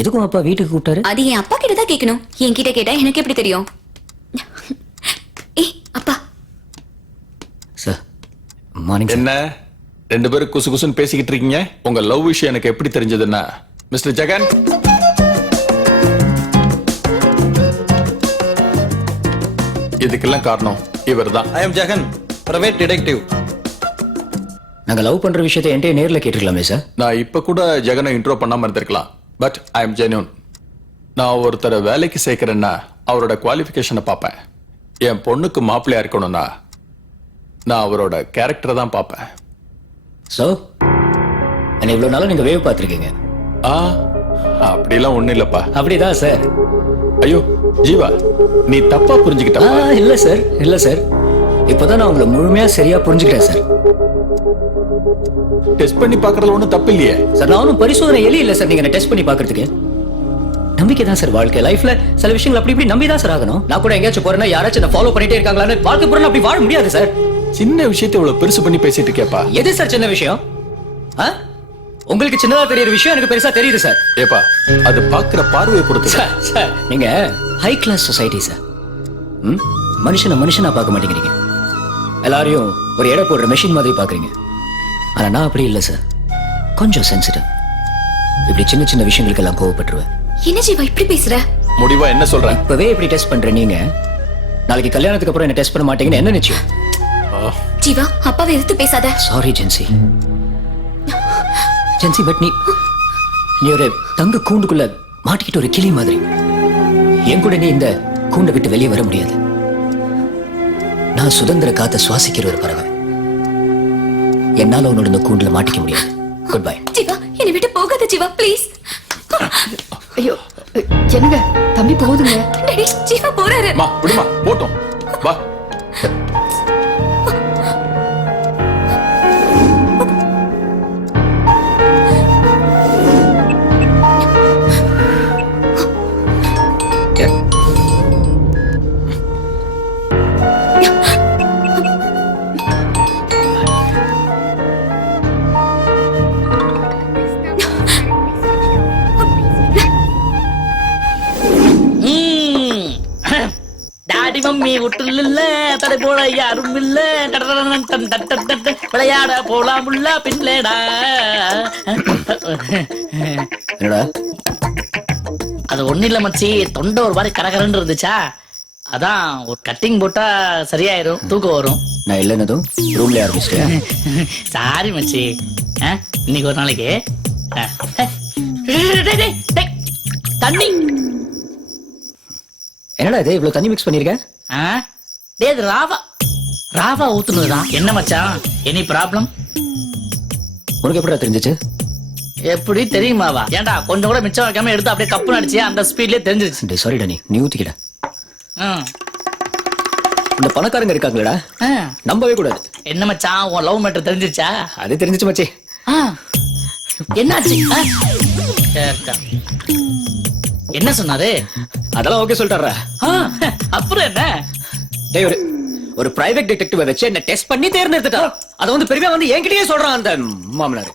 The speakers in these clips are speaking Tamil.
எதுக்கும் அப்பா வீட்டுக்கு கூப்பிட்டாரு? அது என் அப்பா கிட்ட தான் கேட்கணும். என்கிட்ட கேட்டா எனக்கு எப்படி தெரியும்? ஏய் அப்பா. Sir morning. என்ன ரெண்டு பேரும் குசு குசுன்னு பேசிக்கிட்டு இருக்கீங்க? உங்க லவ் விஷயம் எனக்கு எப்படி தெரிஞ்சதுன்னா, மிஸ்டர் ஜெகன், இதுக்கெல்லாம் காரணம் இவர்தான். ஐ அம் ஜெகன், பிரைவேட் டிடெக்டிவ். நாங்க லவ் பண்ற விஷயத்தை என்கிட்ட நேர்ல கேட்டுக்கலாமே சார்? நான் இப்ப கூட ஜெகனை இன்ட்ரோ பண்ணாம இருந்திருக்கலாம். But I am genuine. நான் ஒருத்தரை வேலைக்கு சேர்க்கிறேன்னா அவரோட குவாலிஃபிகேஷனை பார்ப்பேன். என் பொண்ணுக்கு மாப்பிள்ளையா இருக்கணும்னா நான் அவரோட கேரக்டரை தான் பார்ப்பேன். சோ என்ன இவ்வளவு நாளா நீங்க வேவ் பார்த்திருக்கீங்க? அப்படிலாம் ஒண்ணும் இல்லப்பா. அப்படிதான் சார். ஐயோ ஜீவா, நீ தப்பா புரிஞ்சுக்கிட்ட. இல்ல சார், இல்ல சார், இப்பதான் நான் உங்களை முழுமையா சரியா புரிஞ்சுக்கிட்டேன் சார். டெஸ்ட் பண்ணி பார்க்கறதுல ஒண்ணும் தப்பு இல்லையே சார். நான் ஒன்றும் பரிசோதனை எலி இல்ல சார் நீங்க டெஸ்ட் பண்ணி பார்க்கறதுக்கு. நம்பிக்கை தான் சார் வாழ்க்கை. லைஃப்ல சில விஷயங்கள் அப்படி இப்படி நம்பி தான் சார் ஆகணும். நான் கூட எங்கேயாச்சும் போறேன்னா யாராச்சும் என்ன ஃபாலோ பண்ணிட்டே இருக்காங்களான்னு வாழ்க்கை பூரா அப்படி வாழ முடியாது சார். சின்ன விஷயத்தை இவ்வளவு பெருசு பண்ணி பேசிட்டு இருக்கேப்பா. எது சார் சின்ன விஷயம்? உங்களுக்கு சின்னதா தெரியற விஷயம் எனக்கு பெருசா தெரியுது சார். ஏப்பா, அது பாக்குற பார்வையை பொறுத்து. சார் நீங்க ஹை கிளாஸ் சொசைட்டி சார். மனுஷனா பார்க்க மாட்டேங்கிறீங்க. எல்லாரையும் ஒரு எடை போடுற மெஷின் மாதிரி பாக்குறீங்க. ஆனா நான் அப்படி இல்லை சார். கொஞ்சம் சென்சிட்டிவ். இப்படி சின்ன சின்ன விஷயங்களுக்கு எல்லாம் கோவப்பட்டுருவேன். என்ன ஜீவா இப்படி பேசுற? முடிவா என்ன சொல்றேன்? இப்பவே இப்படி டெஸ்ட் பண்ற நீங்க நாளைக்கு கல்யாணத்துக்கு அப்புறம் என்ன டெஸ்ட் பண்ண மாட்டீங்கன்னு என்ன நிச்சயம்? ஜீவா அப்பாவை எதிர்த்து பேசாத. Sorry gen Z. ஜென்சி, பட் நீ ஒரு தங்க கூண்டுக்குள்ள மாட்டிக்கிட்டு ஒரு கிளி மாதிரி. என் கூட நீ இந்த கூண்டை விட்டு வெளியே வர முடியாது. நான் சுதந்திர காத்த சுவாசிக்கிற ஒரு பறவை. என்னால உன்னோட இந்த கூண்டுல மாட்டிக்க முடியாது. Good bye. ஜீவா என்னை விட்டு போகாத ஜீவா ப்ளீஸ். ஐயோ என்னங்க தம்பி போகுதுங்க. டேடி ஜீவா போறாரு. மா விடுமா, போட்டோம் வா. மம்மி விட்டுல தடை போல யாரும் இல்ல. விளையாட போலாமுல்ல பின்லேடா. அது ஒண்ணு இல்ல மச்சி, தொண்டை ஒரு மாதிரி கரகரன்னு இருந்துச்சா, அதான் ஒரு கட்டிங் போட்டா சரியாயிரும், தூக்கம் வரும். நான் இல்லைன்னதும் ரூம்ல ஆரம்பிச்சிட்டேன். சாரி மச்சி. இன்னைக்கு ஒரு நாளைக்கு தண்ணி. என்னடா இது இவ்வளவு தண்ணி மிக்ஸ் பண்ணிருக்க? ராவா ஊத்துனதுதான். என்ன மச்சான், எனி ப்ராப்ளம்? உனக்கு எப்படிடா தெரிஞ்சிச்சு? எப்படி தெரியுமாவா? ஏன்டா கொஞ்சம் கூட மிச்சம் வைக்காம எடுத்து அப்படியே கப்பு நடிச்சு அந்த ஸ்பீட்லயே தெரிஞ்சிருச்சு. சாரிடா, நீ ஊத்திக்கிட. இந்த பணக்காரங்க இருக்காங்களடா, நம்பவே கூடாது. என்ன மச்சான், உன் லவ் மேட்டர் தெரிஞ்சிருச்சா? அது தெரிஞ்சிச்சு மச்சி. என்னாச்சு? என்ன சொன்னாரு? அதெல்லாம் ஓகே சொல்லிட்டாரா? அப்புறம் என்ன? டேய், ஒரு பிரைவேட் டிடெக்டிவ் வச்சு என்ன டெஸ்ட் பண்ணி தேர்ந்தெடுத்துட்டா. அத வந்து பெரியவா வந்து என்கிட்டயே சொல்றான் அந்த மாமனார்.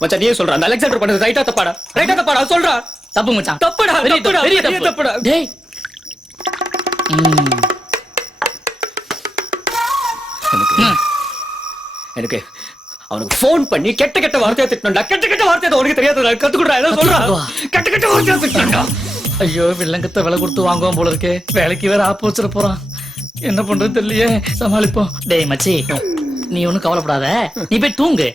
மச்சான் நீயே சொல்ற, அந்த அலெக்சாண்டர் பண்ணது ரைட்டா தப்பாடா? ரைட்டா தப்பாடா சொல்றா? தப்பு மச்சான், தப்புடா, பெரிய தப்புடா. டேய் எனக்கு அவனுக்கு போன் பண்ணி கெட்ட கெட்ட வார்த்தையை திட்டணும்டா. கெட்ட கெட்ட வார்த்தை உனக்கு தெரியாத கத்துக்குடா. ஏதோ சொல்றா, கெட்ட கெட்ட வார்த்தையை திட்டணும்டா. ஐயோ, வில்லங்கத்தை விலை கொடுத்து வாங்குவோம் போல இருக்கு. வேலைக்கு வேற ஆப்பு வச்சிட போறான். என்ன பண்றது தெரியலையே, சமாளிப்போம். டேய் மச்சி, நீ ஒண்ணும் கவலைப்படாத, நீ போய் தூங்கு.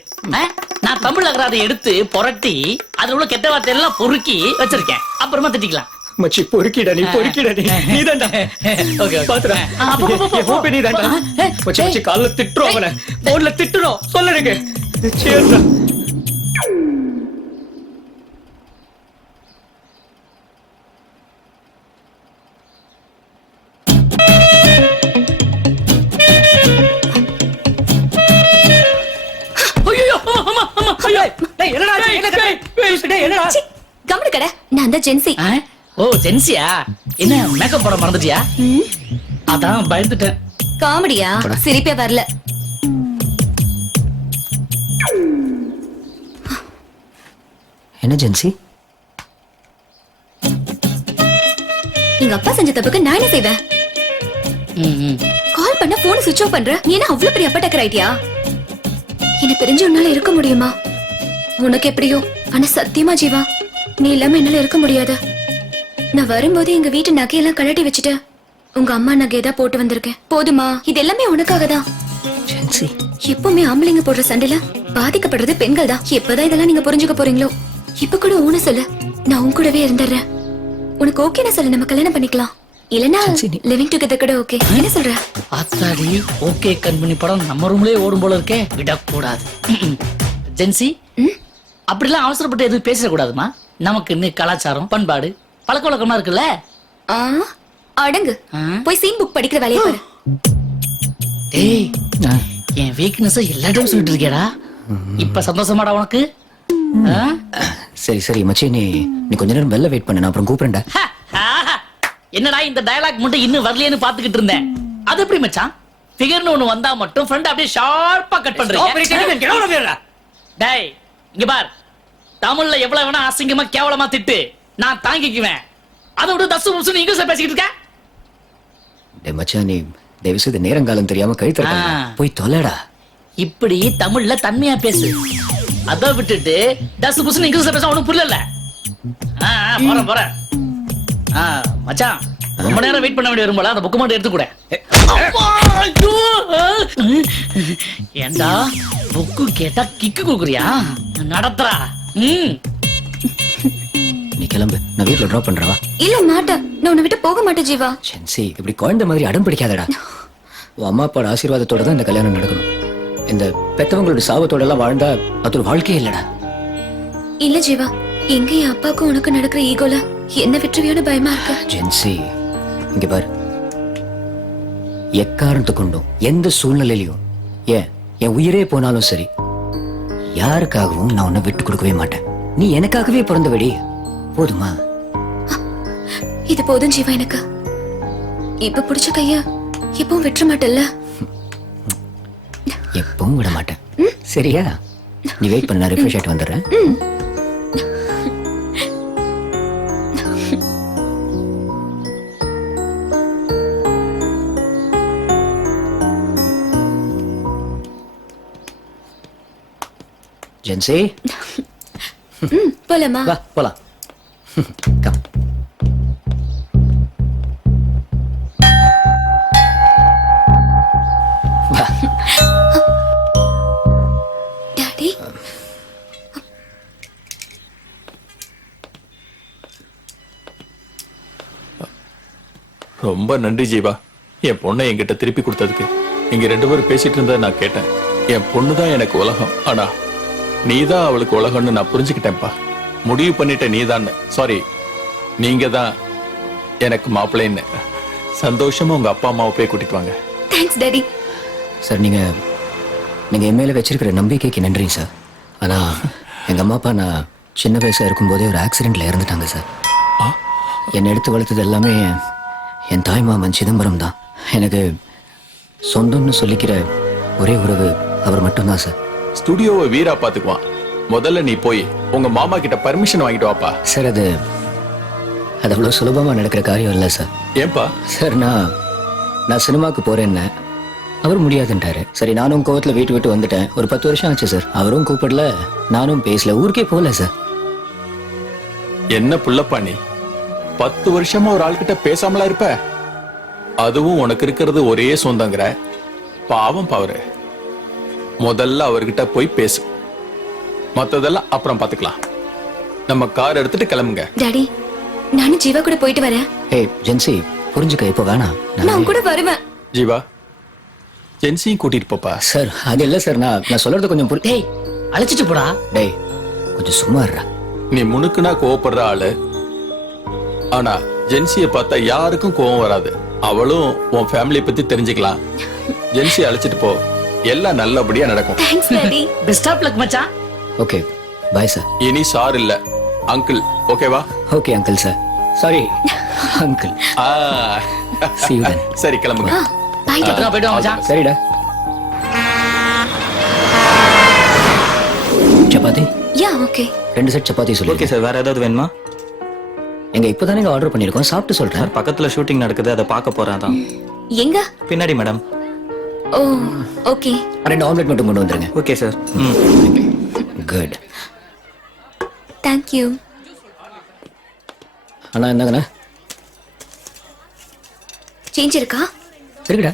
நான் தமிழ் அகராதை எடுத்து புரட்டி அதுல உள்ள கெட்ட வார்த்தை எல்லாம் பொறுக்கி வச்சிருக்கேன். அப்புறமா திட்டிக்கலாம். மச்சி பொறுக்கிடா, நீ பொறுக்கிடா. நீதான்டா. ஓகே பாத்துடா. நீதான்டா மச்சி. மச்சி கால்ல திட்டுறோம், அவனை போன்ல திட்டுறோம். சொல்ல எனக்கு சேர்றா. நான் தான் ஜென்சி. ஓ ஜென்சியா? என்ன மேக்கப் போட மறந்துட்டியா? அதான் பயந்துட்டேன். காமெடியா? சிரிப்பே வரல. என்ன ஜென்சி, எங்க அப்பா செஞ்ச தப்புக்கு நான் என்ன செய்வேன்? கால் பண்ண போன் சுவிட்ச் ஆஃப் பண்ற. நீ என்ன அவ்வளவு பெரிய அப்பா டக்கர் ஆயிட்டியா? என்ன பிரிஞ்சு உன்னால இருக்க முடியுமா? உனக்கு எப்படியோ, ஆனா சத்தியமா ஜீவா, நீ இல்லாம என்னால இருக்க முடியாது. நான் வரும்போது எங்க வீட்டு நகையெல்லாம் கழட்டி வச்சுட்டு உங்க அம்மா நகையதான் போட்டு வந்திருக்கேன். போதுமா? இது எல்லாமே உனக்காக தான். ஜென்சி எப்பவுமே ஆம்பளைங்க போடுற சண்டையில பாதிக்கப்படுறது பெண்கள் தான். எப்பதான் இதெல்லாம் நீங்க புரிஞ்சுக்க போறீங்களோ? இப்ப கூட ஊன சொல்லு, நான் உன் கூடவே இருந்துடுறேன். உனக்கு ஓகேனா சொல்லு, நம்ம கல்யாணம் பண்ணிக்கலாம். இல்லனா லிவிங் டுகெதர் கூட ஓகே. என்ன சொல்ற? ஆத்தாடி, ஓகே கண்மணி படம் நம்ம ரூம்லயே ஓடும் போல இருக்கே. விடக்கூடாது. ஜென்சி, அப்படிலாம் அவசரப்பட்டு எதுவும் பேசக்கூடாதுமா. நமக்கு இன்னும் கலாச்சாரம், பண்பாடு, பழக்க வழக்கமா இருக்குல்ல. ஆ, அடங்கு. போய் சீன் புக் படிக்கிற வேலையை பாரு. ஏய், என் வீக்னஸ் எல்லா டைம் சொல்லிட்டு இருக்கேடா. இப்ப சந்தோஷமாடா உனக்கு? ஆ? சரி சரி மச்சி, நீ கொஞ்ச நேரம் வெளில வெயிட் பண்ணு, நான் அப்புறம் கூப்பிடுறேன்டா. என்னடா இந்த டயலாக் மட்டும் இன்னும் வரலையேன்னு பாத்துக்கிட்டு இருந்தேன். அது எப்படி மச்சான்? ஃபிகர்னு ஒண்ணு வந்தா மட்டும் ஃப்ரெண்ட் அப்படியே ஷார்ப்பா கட் பண்றீங்க. டேய், இங்க பார். தமிழ்ல எவ்வளவு வேணா அசிங்கமா கேவலமா திட்டு, நான் தாங்கிக்குவேன். அதை விட தசு முசுன்னு இங்கிலீஷ்ல பேசிக்கிட்டு இருக்க. டேய் மச்சான், நீ தயவு செய்து நேரங்காலம் தெரியாம கழுத்து போய் தொலைடா. இப்படி தமிழ்ல தன்மையா பேசு. அத விட்டுட்டு தசு புசுன்னு இங்கிலீஷ்ல பேச உனக்கு புரியல. போறேன். மச்சான், ரொம்ப நேரம் வெயிட் பண்ண வேண்டிய வரும்போல அந்த புக்கு மட்டும் எடுத்து கூட. ஏண்டா புக்கு கேட்டா கிக்கு குடுக்குறியா? நடத்துறா. நீ கிளம்பு, நான் வீட்டுல டிராப் பண்றவா. இல்ல மாட்டேன், நான் உன்னை விட்டு போக மாட்டேன் ஜீவா. ஜென்சி, இப்படி குழந்தை மாதிரி அடம் பிடிக்காதடா. உன் அம்மா அப்பாவோட ஆசீர்வாதத்தோட தான் இந்த கல்யாணம் நடக்கணும். இந்த பெத்தவங்களோட சாபத்தோட எல்லாம் வாழ்ந்தா அது ஒரு வாழ்க்கையே இல்லடா. இல்ல ஜீவா, எங்க என் அப்பாவுக்கும் உனக்கு நடக்கிற ஈகோல என்ன விட்டுருவியோன்னு பயமா இருக்கு. ஜென்சி, இங்க பாரு, எக்காரணத்தை கொண்டும் எந்த சூழ்நிலையிலையும் என் உயிரே போனாலும் சரி, யாருக்காகவும் நான் உன்னை விட்டு கொடுக்கவே மாட்டேன். நீ எனக்காகவே பிறந்தபடி, போதுமா? இது போதும் ஜீவா எனக்கு. இப்ப பிடிச்ச கைய எப்பவும் விட்டுற மாட்டல்ல? எப்பவும் விட மாட்டேன். சரியா? நீ வெயிட் பண்ண, நான் ரிஃப்ரெஷ் ஆயிட்டு வந்துடுறேன். ஜென்சி, போலாமா? வா போலாம். கம். வா. டாடி, ரொம்ப நன்றி ஜீவா, என் பொண்ணை என்கிட்ட திருப்பி கொடுத்ததுக்கு. இங்க 2 பேரும் பேசிட்டு இருந்ததை நான் கேட்டேன். என் பொண்ணு தான் எனக்கு உலகம், ஆனா நீதான் அவளுக்கு உலகம்னு நான் புரிஞ்சுக்கிட்டேன்ப்பா. முடிவு பண்ணிட்ட நீதான். சாரி, நீங்க தான் எனக்கு மாப்பிள்ளைன்னு. சந்தோஷமா உங்க அப்பா அம்மாவை போய் கூட்டிட்டு வாங்க. Thanks daddy. சார், நீங்க என் மேல வச்சிருக்கிற நம்பிக்கைக்கு நன்றி சார். ஆனா எங்க அம்மா அப்பா நான் சின்ன வயசா இருக்கும்போதே ஒரு ஆக்சிடென்ட்ல இறந்துட்டாங்க சார். என்னை எடுத்து வளர்த்தது எல்லாமே என் தாய் மாமன் சிதம்பரம் தான். எனக்கு சொந்தம்னு சொல்லிக்கிற ஒரே உறவு அவர் மட்டும்தான் சார். ஸ்டுடியோவை வீரா பாத்துக்குவான். முதல்ல நீ போய் உங்க மாமா கிட்ட பர்மிஷன் வாங்கிட்டு வாப்பா. சார், அது அவ்வளவு சுலபமா நடக்கிற காரியம் இல்லை சார். ஏன்பா? சார், நான் சினிமாவுக்கு போறேன்னு அவர் முடியாதுன்ட்டாரு. சரி, நானும் கோவத்துல வீட்டு விட்டு வந்துட்டேன். ஒரு 10 வருஷம் ஆச்சு சார். அவரும் கூப்பிடல, நானும் பேசல, ஊருக்கே போகல சார். என்ன புள்ளப்பா நீ? 10 வருஷமா ஒரு ஆள்கிட்ட பேசாமலா இருப்ப? அதுவும் உனக்கு இருக்கிறது ஒரே சொந்தங்கிற. பாவம் பாவரு. முதல்ல அவர்கிட்ட போய் பேசு, மத்ததெல்லாம் அப்புறம் பாத்துக்கலாம். நம்ம கார் எடுத்துட்டு கிளம்புங்க. டாடி, நானும் ஜீவா கூட போயிட்டு வரேன். ஏய் ஜென்சி, புரிஞ்சுக்க, இப்போ வேணாம். நான் கூட வருவேன். ஜீவா, ஜென்சியும் கூட்டிட்டு போப்பா. சார், அது இல்லை சார். நான் சொல்றது கொஞ்சம் டேய், அழைச்சிட்டு போடா. டேய், கொஞ்சம் சும்மா இருடா. நீ முனுக்குனா கோவப்படுற ஆளு, ஆனா ஜென்சியை பார்த்தா யாருக்கும் கோவம் வராது. அவளும் உன் ஃபேமிலியை பத்தி தெரிஞ்சுக்கலாம். ஜென்சி அழைச்சிட்டு போ, எல்லாம் நல்லபடியா நடக்கும். Thanks daddy. Best of luck மச்சான். Okay, bye sir. இனி சார் இல்ல, அங்கிள். ஓகேவா? Okay uncle sir. Sorry uncle. See you then. சரி, கிளம்புங்க. Bye daddy. போயிட்டு வா மச்சான். சரிடா. Chapati yeah okay. 2 set chapati சொல்லி. ஓகே சார், வேற ஏதாவது வேணுமா? எங்க இப்போதானே ஆர்டர் பண்ணிருக்கோம், சாப்பிட்டு சொல்றேன். சார் பக்கத்துல ஷூட்டிங் நடக்குது, அதை பார்க்க போறேன். அதான் எங்க? பின்னாடி மேடம். ஓ ஓகே. 2 ஆம்லெட் மட்டும் கொண்டு வந்துருங்க. Okay sir. Good. Thank you. அண்ணா என்னங்கண்ணா? சேஞ்ச் இருக்கா? இருக்குடா.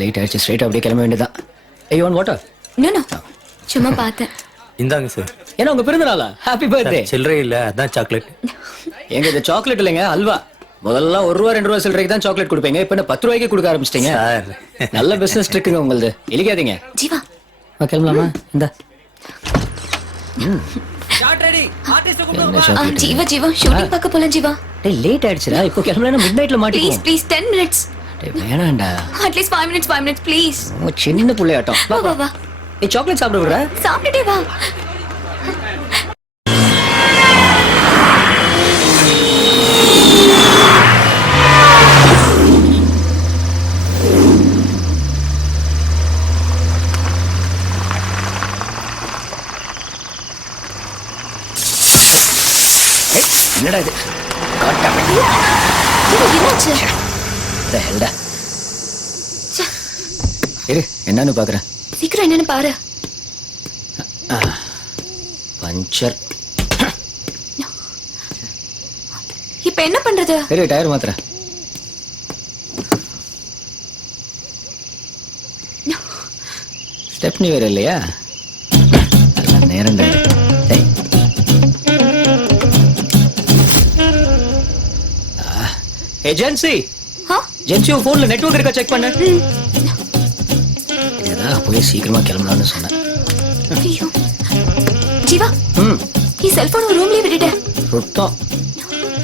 லேட் ஆயிடுச்சு, ஸ்ட்ரைட் அப்படியே கிளம்ப வேண்டியதான். I want water? No no, சும்மா பார்த்தேன். இந்தாங்க சார். ஏன்னா உங்க பிறந்த நாளா? Happy birthday. சில்லறை இல்ல, அதான் சாக்லேட். எங்க இது சாக்லேட் இல்லைங்க, அல்வா. முதல்ல 1 ரூபா 2 ரூபா சில்லறைக்கு தான் சாக்லேட் கொடுப்பீங்க, இப்ப என்ன 10 ரூபாய்க்கு கொடுக்க ஆரம்பிச்சிட்டீங்க. சார் நல்ல பிசினஸ் ட்ரிக்குங்க உங்களுது, இழிக்காதீங்க. ஜீவா கிளம்பலாமா? இந்த ஜீவா ஜீவா ஷூட்டிங் பார்க்க போலாம் ஜீவா. டேய் லேட் ஆயிடுச்சுடா, இப்போ கிளம்பலனா மிட் நைட்ல ப்ளீஸ் மாட்டிக்குவோம். Please 10 minutes. டேய் வேணாம்டா, அட்லீஸ்ட் 5 minutes ப்ளீஸ். உன் சின்ன புள்ளையாட்டம். வா வா வா, நீ சாக்லேட் சாப்பிட விடுற? சாப்பிட்டுட்டே வா. என்னடா இது? காட்டா ஜீவா என்னாச்சு? ஹெல்டா இரு, என்னன்னு பாக்குறேன். சீக்கிரம் என்னன்னு பாரு. பஞ்சர். இப்ப என்ன பண்றது? இரு, டயர் மாத்துறேன். ஸ்டெப்னி வேற இல்லையா? நல்ல நேரம். ஏஜென்சி ஜென்சி போன்ல நெட்வொர்க் இருக்கா செக் பண்ணு. இதுதான் போய் சீக்கிரமா கிளம்பலாம்னு சொன்னேன். ஐயோ ஜீவா, நீ செல்போன் ரூம்லயே விட்டுட்ட. சுத்தம்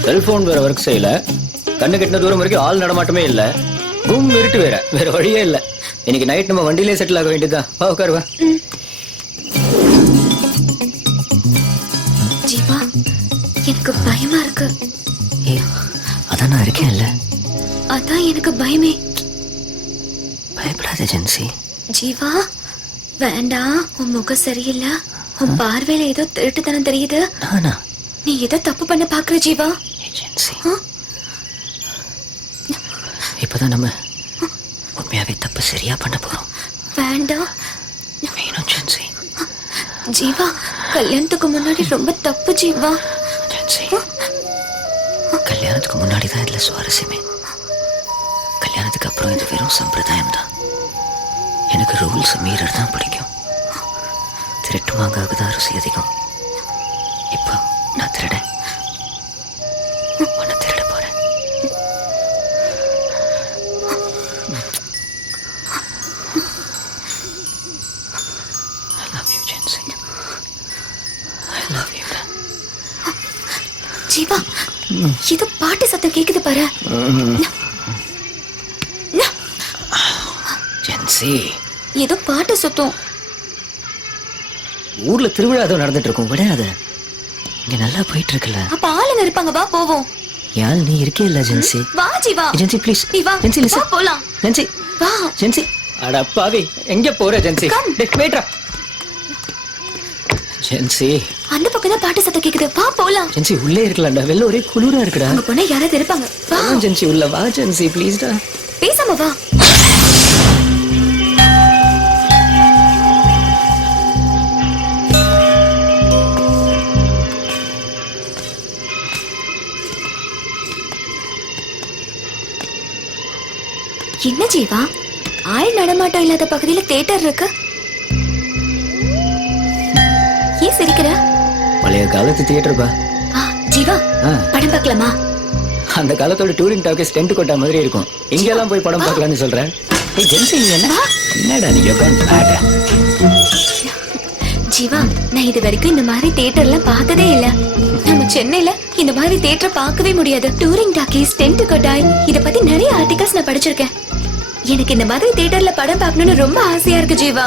செல்போன் வேற ஒர்க் செய்யல, கண்ணு கெட்டின தூரம் வரைக்கும் ஆள் நடமாட்டமே இல்ல, ரூம் இருட்டு வேற வழியே இல்ல. இன்னைக்கு நைட் நம்ம வண்டியிலே செட்டில் ஆக வேண்டியதுதான். வா உட்காருவா. ஜீவா எனக்கு பயமா இருக்கு. அதான் நான் இருக்கேன்ல. அதான் எனக்கு பயமே. பயப்படாத ஜென்சி. ஜீவா வேண்டாம், உன் முகம் சரியில்லை, உன் பார்வையில ஏதோ திருட்டுத்தனம் தெரியுது. நானா? நீ ஏதோ தப்பு பண்ண பாக்குற ஜீவா. ஜென்சி இப்பதான் நம்ம உண்மையாவே தப்பு சரியா பண்ண போறோம். வேண்டாம் வேணும் ஜென்சி. ஜீவா கல்யாணத்துக்கு முன்னாடி ரொம்ப தப்பு ஜீவா. ஜென்சி கல்யாணத்துக்கு முன்னாடி தான் இதுல சுவாரஸ்யமே. கல்யாணத்துக்கு அப்புறம் இது வெறும் சம்பிரதாயம் தான். எனக்கு ரூல்ஸ் மீறர் தான் பிடிக்கும். திருட்டு மாங்காவுக்கு தான் ருசி அதிகம். இப்போ நான் திருடேன், உன்னை திருட போறேன். I love you, Jensi. I love you. Jeeva இது பாட்டு சத்தம் கேக்குது பாரு. ஜென்சி ஏதோ பாட்டு சத்தம். ஊர்ல திருவிழா ஏதோ நடந்துட்டு இருக்கும், விடாத. இங்க நல்லா போயிட்டு இருக்குல்ல. அப்ப ஆளுங்க இருப்பாங்க, வா போவோம். யாழ் நீ இருக்கே இல்ல ஜென்சி. வா ஜீவா. Gen Z please. நீ வா. ஜென்சி வா லிசன். போலாம். ஜென்சி வா. ஜென்சி அட பாவி, எங்க போற ஜென்சி? டேய் வெயிட்ரா. ஜென்சி அந்த பக்கம் தான் பாட்டு சத்தம் கேக்குது, வா போலாம். ஜென்சி உள்ளே இருக்கலாம்டா, வெளில ஒரே குளிரா இருக்குடா. அங்க போனா யாராவது இருப்பாங்க, வா. ஜென்சி உள்ள வா ஜென்சி ப்ளீஸ்டா. பேசாம வா. என்ன ஜீவா, ஆள் நடமாட்டம் இல்லாத பகுதியில தியேட்டர் இருக்கு, ஏன் சிரிக்கிற? பழைய காலத்து தியேட்டர் பா. ஜீவா படம் பார்க்கலாமா? அந்த காலத்தோட டூரிங் டாக்கீஸ் டென்ட் கொட்டா மாதிரி இருக்கும். இங்க எல்லாம் போய் படம் பார்க்கலாம்னு சொல்றேன். ஏய் ஜென்சி என்னடா நீ உட்கார்ந்து ஜீவா, நான் இது வரைக்கும் இந்த மாதிரி தியேட்டர்லாம் பார்த்ததே இல்ல. நம்ம சென்னையில இந்த மாதிரி தியேட்டர் பார்க்கவே முடியாது. டூரிங் டாக்கீஸ், டென்ட் கொட்டாய், இத பத்தி நிறைய ஆர்டிகல்ஸ் நான் படிச்சிருக்கேன். எனக்கு இந்த மாதிரி தியேட்டர்ல படம் பார்க்கணும்னு ரொம்ப ஆசையா இருக்கு ஜீவா.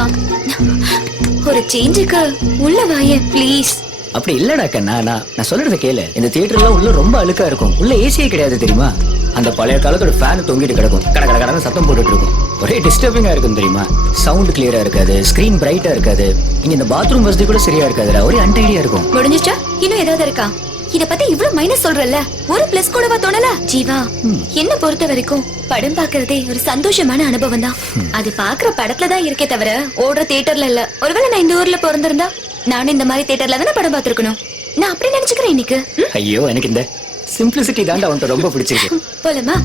ஒரு சேஞ்சுக்கு உள்ள வாயே ப்ளீஸ். அப்படி இல்லடா கண்ணா, நான் சொல்றத கேளு. இந்த தியேட்டர்லாம் உள்ள ரொம்ப அழுக்கா இருக்கும், உள்ள ஏசியே கிடையாது தெரியுமா? அந்த பழைய காலத்தோட ஃபேன் தொங்கிட்டு கிடக்கும், கட கட கடன்னு சத்தம் போட்டுட்டு இருக்கும், ஒரே டிஸ்டர்பிங்கா இருக்கும் தெரியுமா? சவுண்ட் கிளியரா இருக்காது, ஸ்கிரீன் பிரைட்டா இருக்காது, இங்க இந்த பாத்ரூம் வசதி கூட சரியா இருக்காதுடா, ஒரே அன்டைடியா இருக்கும். முடிஞ்சிச்சா? இன்னும் ஏதாவது இருக்கா? இத பத்தி இவ்ளோ மைனஸ் சொல்றல்ல, ஒரு பிளஸ் கூடவா தோணல? ஜீவா, என்ன பொறுத்த வரைக்கும் படம் பாக்குறதே ஒரு சந்தோஷமான அனுபவம் தான். அது பாக்குற படத்துல தான் இருக்கே தவிர ஓடுற தியேட்டர்ல இல்ல. ஒருவேளை நான் இந்த ஊர்ல பிறந்திருந்தா நானும் இந்த மாதிரி தியேட்டர்ல தானே படம் பார்த்திருக்கணும். நான் அப்படி நினைச்சுக்கிறேன் இன்னைக்கு. ஐயோ, எனக்கு இந்த சிம்பிளிசிட்டி தாண்டா உன்கிட்ட ரொம்ப பிடிச்சிருக்கு. போலமா?